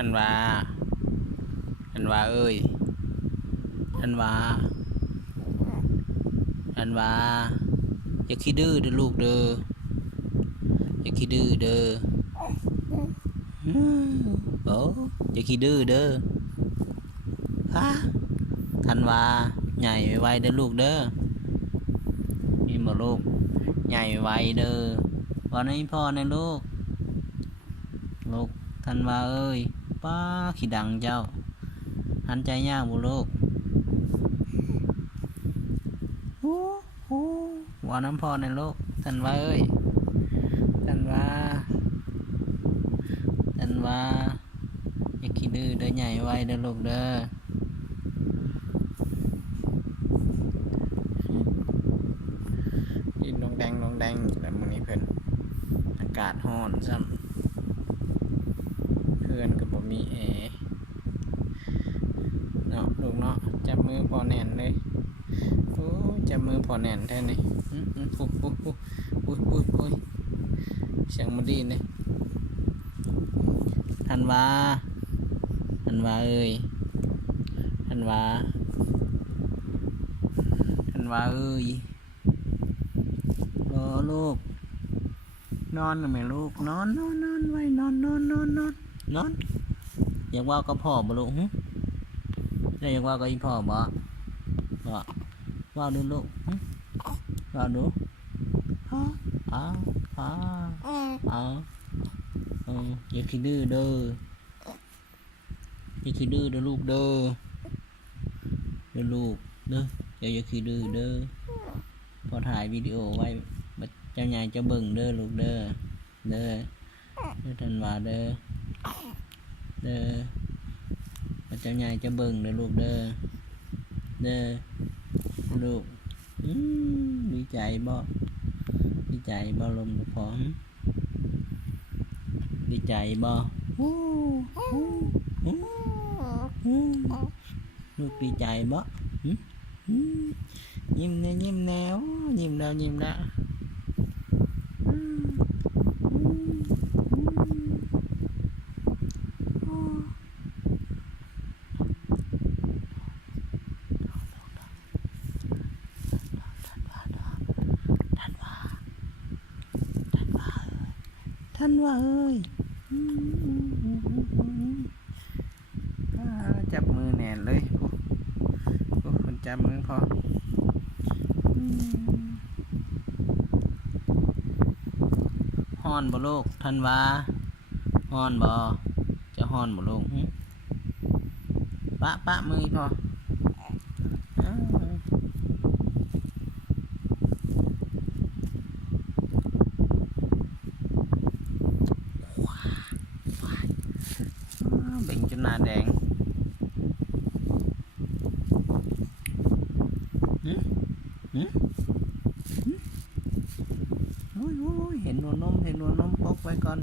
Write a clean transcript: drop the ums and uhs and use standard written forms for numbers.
ธันวาธันวาเอ้ยธันวาธันวาอย่าขี้ดื้อเด้อลูกเด้ออย่าขี้ดื้อเด้อโอ้อย่าขี้ดื้อเด้อฮะธันวาใหญ่ไวๆเด้อลูกเด้อนี่บ่ลูกใหญ่ไวเด้อวันนี้พ่อในลูกธันวาเอ้ยป้าขี้ดังเจ้าหันใจยากบุลูกว่าน้ำพ่อในลูกธันวาเอ้ยธันวาอย่าขี้ดื้อเด้อใหญ่ไวเด้อลูกเด้อดินดงแดงแบบมื้อนี้เพิ่นอากาศร้อนซ้ำเพื่อนก็บ่มีแอร์เนาะลูกเนาะจับมือพอแน่นเลยโอ้จับมือพอแน่นแท้นี่อุ้ยเสียงมันดีเลยธันวาเอ้ยธันวาเอ้ยรอลูกนอนไหมลูกนอนไว้นอนอยากว่าก็พ่อบ่ลูกอยากว่าก็อีพ่อบ่ว่าดูลูกว่าดูอย่าขี้ดื้อเด้อลูกเด้อลูกเด้ออย่าขี้ดื้อเด้อพอถ่ายวิดีโอไว้เจ้าใหญ่จะเบิ่งเด้อลูกเด้อธันวาเด้อเจ้าใหญ่จะเบิ่งเด้อลูกเด้อลูกดีใจบ่ลมกระพองดีใจบ่ลูกดีใจบ่ยิ้มแนวยิ้มแล้วธันวาเอ้ยจับมือแน่นเลยคนจับมือพอฮ้อนบ่ลูกธันวาฮ้อนบ่จะฮ้อนบ่ลูกปะมือพอเบ่งจนหน้าแดงโอ้ยเห็นหัวนมพกไว้ก่อน